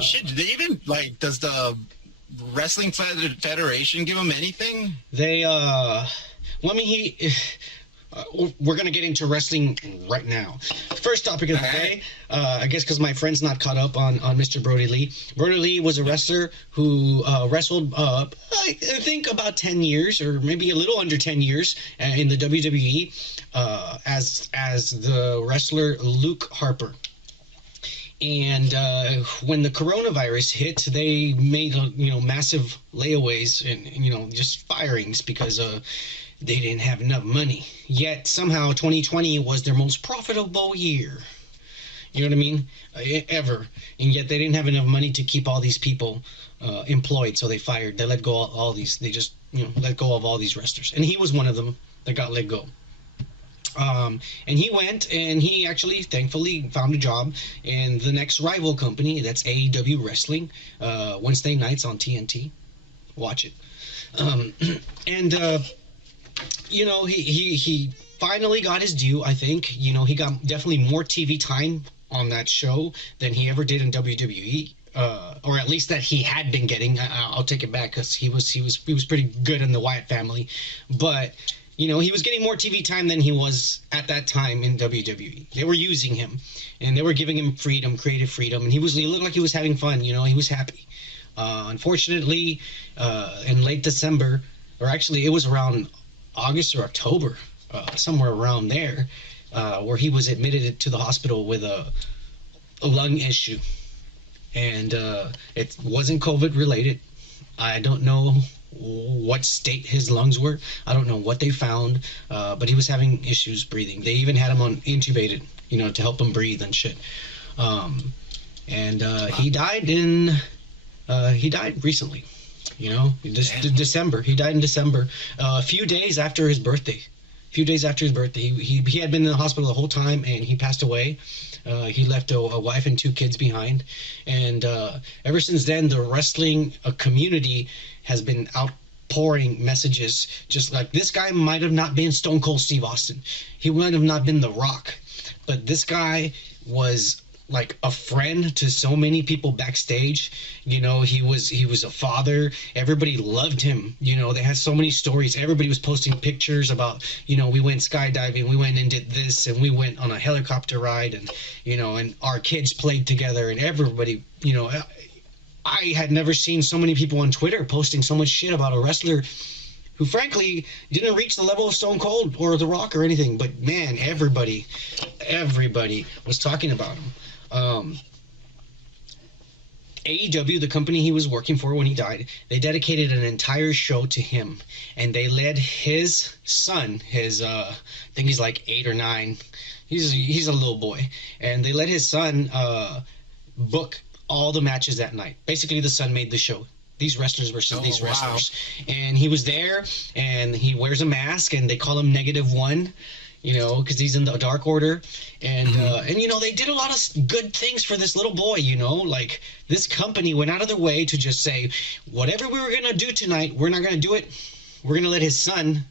Shit, did they even, like, does the Wrestling Federation give him anything? They, well, I mean, we're going to get into wrestling right now. First topic of the day, I guess because my friend's not caught up on Mr. Brodie Lee. Brodie Lee was a wrestler who wrestled, I think, about 10 years, or maybe a little under 10 years in the WWE as the wrestler Luke Harper. And when the coronavirus hit, they made massive layaways and just firings because they didn't have enough money. Yet somehow 2020 was their most profitable year. You know what I mean? Ever. And yet they didn't have enough money to keep all these people employed, so they fired. They let go of all these. They just let go of all these wrestlers, and he was one of them that got let go. And he went and he actually, thankfully, found a job in the next rival company. That's AEW Wrestling, Wednesday nights on TNT. Watch it. He finally got his due, I think. He got definitely more TV time on that show than he ever did in WWE. Or at least that he had been getting. I'll take it back because he was pretty good in the Wyatt family. But he was getting more TV time than he was at that time in WWE. They were using him, and they were giving him freedom, creative freedom, and he looked like he was having fun. He was happy. Unfortunately, in late December, or actually it was around August or October, somewhere around there, where he was admitted to the hospital with a lung issue, and it wasn't COVID related. I don't know what state his lungs were. I don't know what they found, but he was having issues breathing. They even had him on intubated, to help him breathe and shit. He died recently, December. He died in December, a few days after his birthday. He had been in the hospital the whole time, and he passed away. He left a wife and 2 kids behind, and ever since then, the wrestling community has been outpouring messages. Just like, this guy might have not been Stone Cold Steve Austin, he might have not been The Rock, but this guy was like a friend to so many people backstage. He was a father. Everybody loved him. They had so many stories. Everybody was posting pictures about, we went skydiving, we went and did this, and we went on a helicopter ride, and and our kids played together, and everybody, I had never seen so many people on Twitter posting so much shit about a wrestler who frankly didn't reach the level of Stone Cold or The Rock or anything, but man, everybody was talking about him. AEW, the company he was working for when he died, they dedicated an entire show to him, and they let his son, I think he's like 8 or 9, he's a little boy, and they let his son book all the matches that night. Basically, the son made the show. These wrestlers versus these wrestlers. Wow. And he was there, and he wears a mask, and they call him -1, because he's in the Dark Order. And, they did a lot of good things for this little boy, Like, this company went out of their way to just say, whatever we were going to do tonight, we're not going to do it. We're going to let his son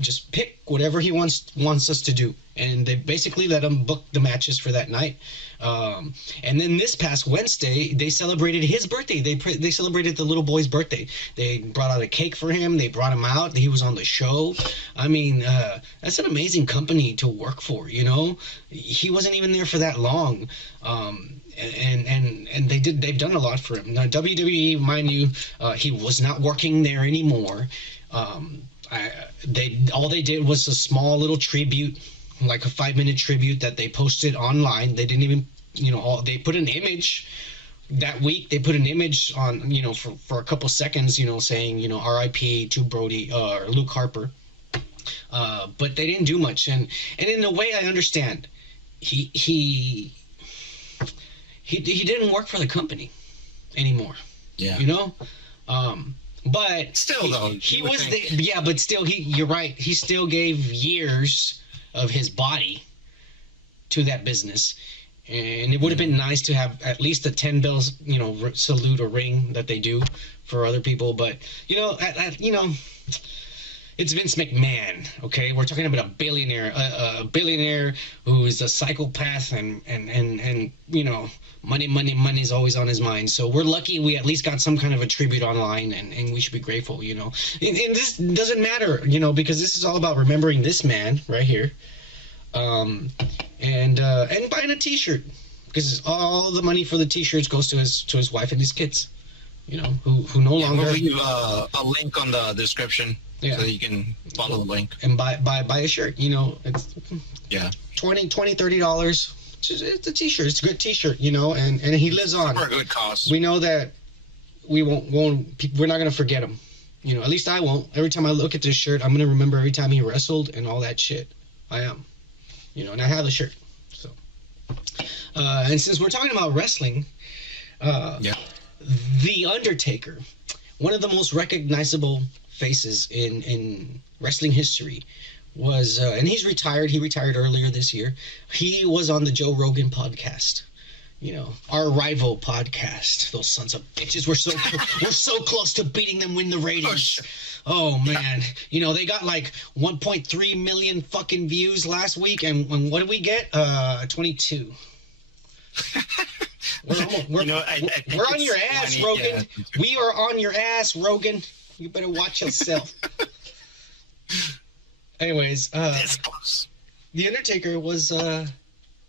just pick whatever he wants us to do. And they basically let him book the matches for that night. And then this past Wednesday, they celebrated his birthday. They celebrated the little boy's birthday. They brought out a cake for him. They brought him out. He was on the show. I mean, that's an amazing company to work for. He wasn't even there for that long. And they've done a lot for him. Now, WWE, mind you, he was not working there anymore. All they did was a small little tribute, like a 5-minute tribute that they posted online. They didn't even, they put an image that week. They put an image on, for a couple seconds, saying, R.I.P. to Brodie or Luke Harper. But they didn't do much. And in a way, I understand. He didn't work for the company anymore. Yeah. But still, he was there. Yeah, but still, you're right. He still gave years of his body to that business, and it would have been nice to have at least a 10 bells, salute or ring that they do for other people. But It's Vince McMahon, okay? We're talking about a billionaire who is a psychopath, and you know, money is always on his mind. So we're lucky we at least got some kind of a tribute online, and we should be grateful, you know. And this doesn't matter, you know, because this is all about remembering this man right here, and buying a T-shirt, because all the money for the T-shirts goes to his wife and his kids, you know, who no longer. We'll leave a link on the description. Yeah. So you can follow the link and buy a shirt. You know, it's $20-$30. It's a T-shirt. It's a good T-shirt. You know, and he lives on. For a good cause. We know that we're not gonna forget him. You know, at least I won't. Every time I look at this shirt, I'm gonna remember every time he wrestled and all that shit. I am. You know, and I have the shirt. So, and since we're talking about wrestling, The Undertaker, one of the most recognizable faces in wrestling history, was and he's retired. He retired earlier this year. He was on the Joe Rogan podcast, you know, our rival podcast. Those sons of bitches. We're so close to beating them in the ratings. Oh man, you know, they got like 1.3 million fucking views last week, and what did we get? 22. We're on your ass, Rogan. Yeah. We are on your ass, Rogan. You better watch yourself. Anyways, The Undertaker was on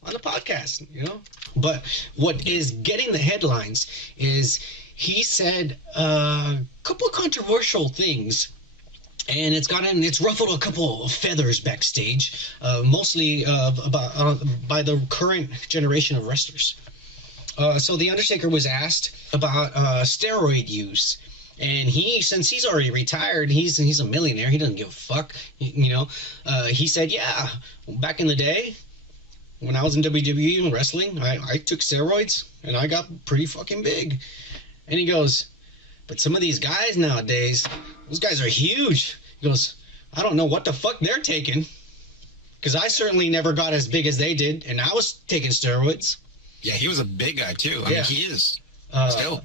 the podcast, you know. But what is getting the headlines is he said a couple of controversial things, and it's ruffled a couple of feathers backstage, mostly by the current generation of wrestlers. So The Undertaker was asked about steroid use. And since he's already retired, he's a millionaire. He doesn't give a fuck, you know. He said, yeah, back in the day, when I was in WWE and wrestling, I took steroids and I got pretty fucking big. And he goes, but some of these guys nowadays, those guys are huge. He goes, I don't know what the fuck they're taking, because I certainly never got as big as they did, and I was taking steroids. Yeah, he was a big guy too. I mean, he is still.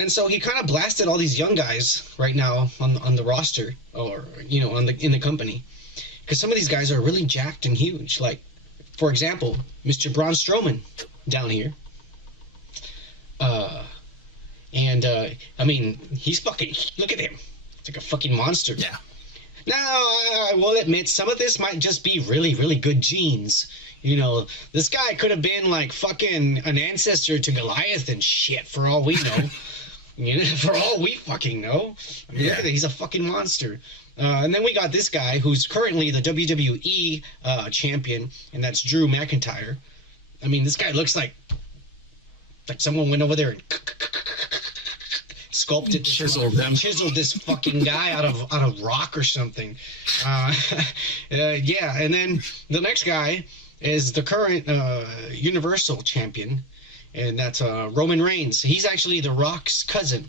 And so he kind of blasted all these young guys right now on the roster, or you know, in the company, because some of these guys are really jacked and huge. Like, for example, Mr. Braun Strowman down here. I mean, he's fucking. Look at him. It's like a fucking monster. Yeah. Now, I will admit, some of this might just be really, really good genes. You know, this guy could have been like fucking an ancestor to Goliath and shit, for all we know. You know, for all we fucking know. I mean, look at it. He's a fucking monster. And then we got this guy who's currently the WWE champion, and that's Drew McIntyre. I mean, this guy looks like someone went over there and sculpted, chiseled this fucking guy out of rock or something. Yeah, and then the next guy is the current Universal champion, and that's Roman Reigns. He's actually The Rock's cousin.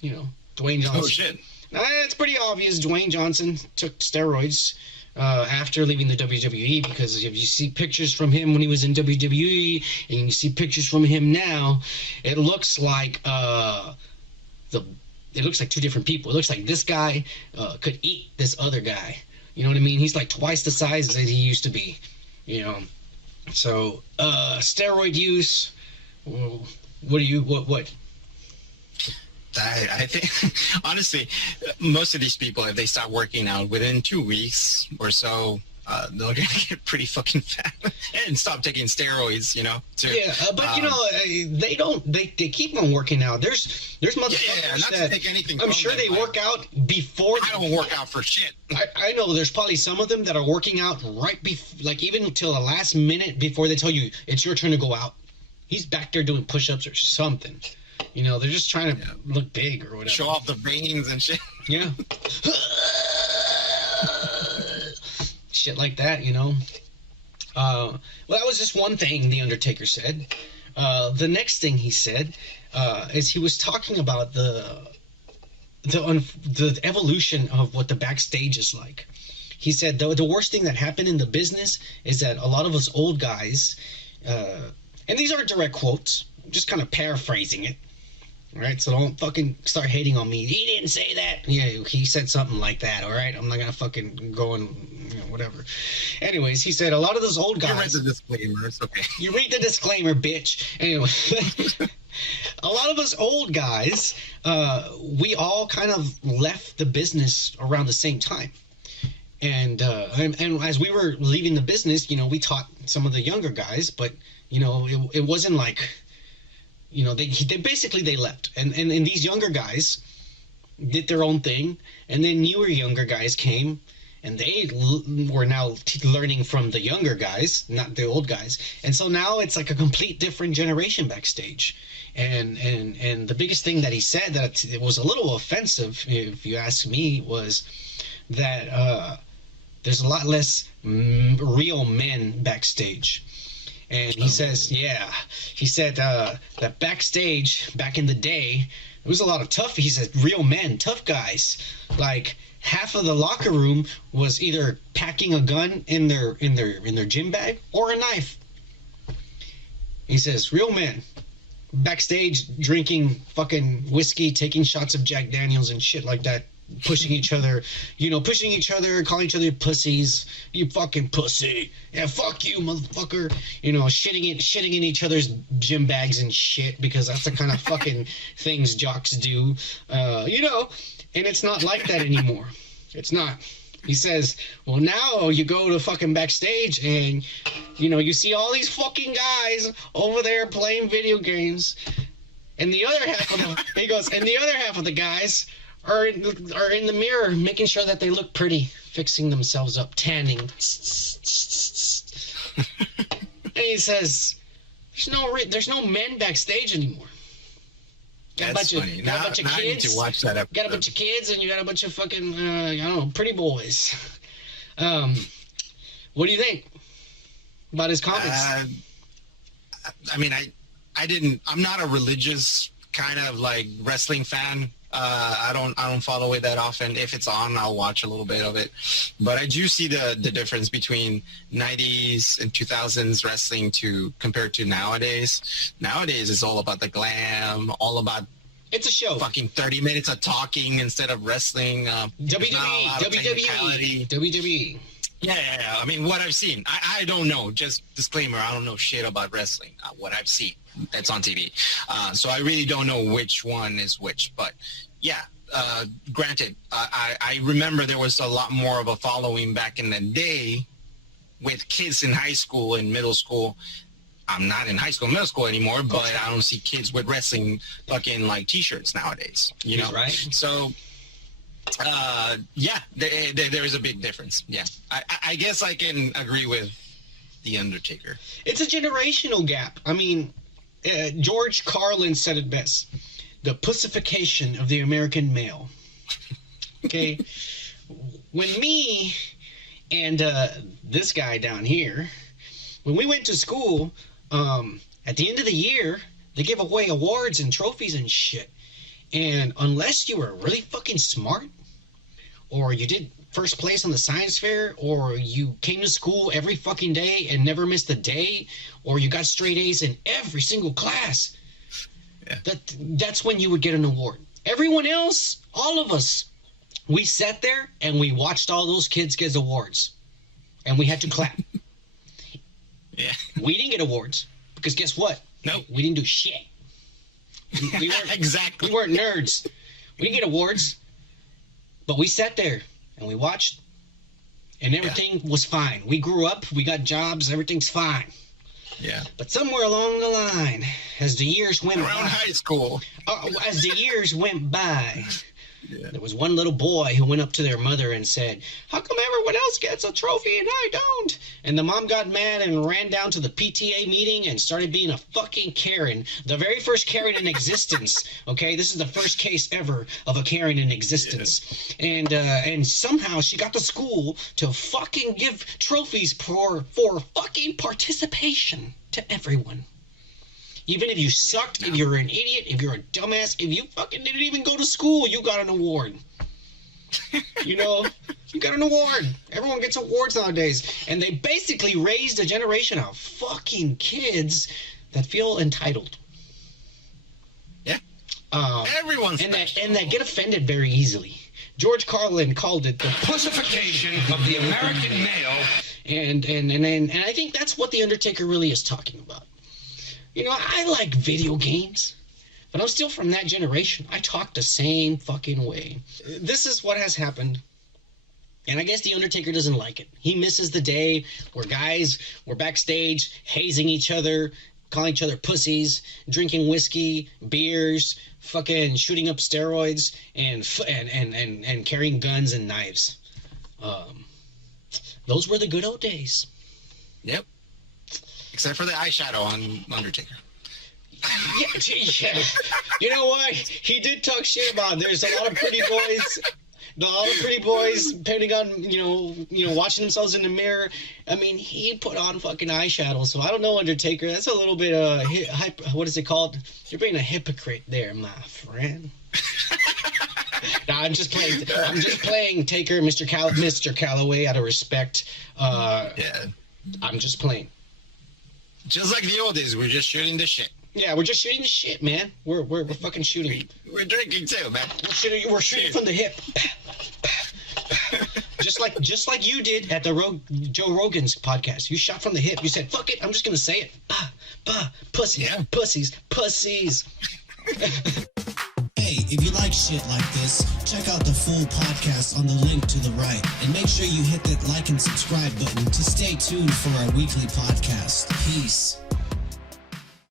You know, Dwayne Johnson. Oh shit! It's pretty obvious. Dwayne Johnson took steroids after leaving the WWE, because if you see pictures from him when he was in WWE and you see pictures from him now, it looks like it looks like two different people. It looks like this guy could eat this other guy. You know what I mean? He's like twice the size that he used to be. You know, so steroid use. What? I think, honestly, most of these people, if they stop working out within 2 weeks or so, they're going to get pretty fucking fat and stop taking steroids, you know? But, you know, they keep on working out. There's motherfuckers not to take anything I'm sure they work out before. I don't work out for shit. I know there's probably some of them that are working out right before, like even until the last minute before they tell you it's your turn to go out. He's back there doing push-ups or something. You know, they're just trying to look big or whatever. Show off the veins and shit. Yeah. Shit like that, you know. Well, that was just one thing The Undertaker said. The next thing he said is he was talking about the evolution of what the backstage is like. He said the worst thing that happened in the business is that a lot of us old guys, and these aren't direct quotes, I'm just kind of paraphrasing it. All right, so don't fucking start hating on me. He didn't say that. Yeah, he said something like that. All right, I'm not gonna fucking go and whatever. Anyways, he said a lot of those old guys. You read the disclaimer. It's okay. You read the disclaimer, bitch. Anyway, a lot of us old guys, we all kind of left the business around the same time. And as we were leaving the business, we taught some of the younger guys, but it wasn't like. They basically they left, and these younger guys did their own thing, and then newer younger guys came, and they were now learning from the younger guys, not the old guys, and so now it's like a complete different generation backstage, and the biggest thing that he said that it was a little offensive, if you ask me, was that there's a lot less real men backstage. And he says, he said that backstage back in the day, there was a lot of tough. He said, real men, tough guys. Like half of the locker room was either packing a gun in their gym bag or a knife. He says, real men, backstage drinking fucking whiskey, taking shots of Jack Daniels and shit like that. Pushing each other, calling each other pussies. You fucking pussy. Yeah, fuck you, motherfucker. Shitting in each other's gym bags and shit, because that's the kind of fucking things jocks do. And it's not like that anymore. It's not. He says, well, now you go to fucking backstage and, you see all these fucking guys over there playing video games. And the other half of the, he goes, and the other half of the guys are in the mirror making sure that they look pretty, fixing themselves up, tanning. And he says, there's no men backstage anymore. That's funny. Now I need to watch that episode. Got a bunch of kids and you got a bunch of fucking, pretty boys. What do you think about his comments? I'm not a religious kind of like wrestling fan. I don't follow it that often. If it's on, I'll watch a little bit of it. But I do see the difference between 90s and 2000s wrestling compared to nowadays. Nowadays, it's all about the glam, all about it's a show. Fucking 30 minutes of talking instead of wrestling. WWE. Yeah. I mean, what I've seen. I don't know. Just disclaimer, I don't know shit about wrestling. What I've seen. That's on TV. So I really don't know which one is which. But, yeah, granted, I remember there was a lot more of a following back in the day with kids in high school and middle school. I'm not in high school, middle school anymore, but I don't see kids with wrestling fucking, like, T-shirts nowadays. Right. So... there is a big difference. Yeah, I guess I can agree with The Undertaker. It's a generational gap. I mean, George Carlin said it best: the pussification of the American male. Okay, when me and this guy down here, when we went to school, at the end of the year, they give away awards and trophies and shit. And unless you were really fucking smart, or you did first place on the science fair, or you came to school every fucking day and never missed a day, or you got straight A's in every single class, that's when you would get an award. Everyone else, all of us, we sat there and we watched all those kids get awards. And we had to clap. Yeah. We didn't get awards, because guess what? Nope. We didn't do shit. We weren't, exactly. We weren't nerds. We didn't get awards, but we sat there and we watched, and everything was fine. We grew up, we got jobs, everything's fine. Yeah. But somewhere along the line, as the years went by, high school, as the years went by, there was one little boy who went up to their mother and said, "How come everyone else gets a trophy and I don't?" And the mom got mad and ran down to the PTA meeting and started being a fucking Karen. The very first Karen in existence. Okay, this is the first case ever of a Karen in existence. Yeah. And somehow she got the school to fucking give trophies for fucking participation to everyone. Even if you sucked, if you're an idiot, if you're a dumbass, if you fucking didn't even go to school, you got an award. You got an award. Everyone gets awards nowadays. And they basically raised a generation of fucking kids that feel entitled. Yeah. Everyone's and special. that get offended very easily. George Carlin called it the pussification of the American male. And I think that's what The Undertaker really is talking about. You know, I like video games, but I'm still from that generation. I talk the same fucking way. This is what has happened. And I guess The Undertaker doesn't like it. He misses the day where guys were backstage hazing each other, calling each other pussies, drinking whiskey, beers, fucking shooting up steroids, and carrying guns and knives. Those were the good old days. Yep. Except for the eyeshadow on Undertaker. Yeah. You know what? He did talk shit about. There's a lot of pretty boys. All the pretty boys, depending on, watching themselves in the mirror. I mean, he put on fucking eyeshadow, so I don't know, Undertaker. That's a little bit, what is it called? You're being a hypocrite there, my friend. Nah, I'm just playing Taker, Mr. Calloway, out of respect. Yeah. I'm just playing. Just like the old days, we're just shooting the shit. Yeah, we're just shooting the shit, man. We're fucking shooting. We're drinking too, man. We're shooting from the hip. just like you did at the Joe Rogan's podcast. You shot from the hip. You said, "Fuck it, I'm just gonna say it." Pussies, Yeah. pussies. Hey, if you like shit like this, check out the full podcast on the link to the right. And make sure you hit that like and subscribe button to stay tuned for our weekly podcast. Peace.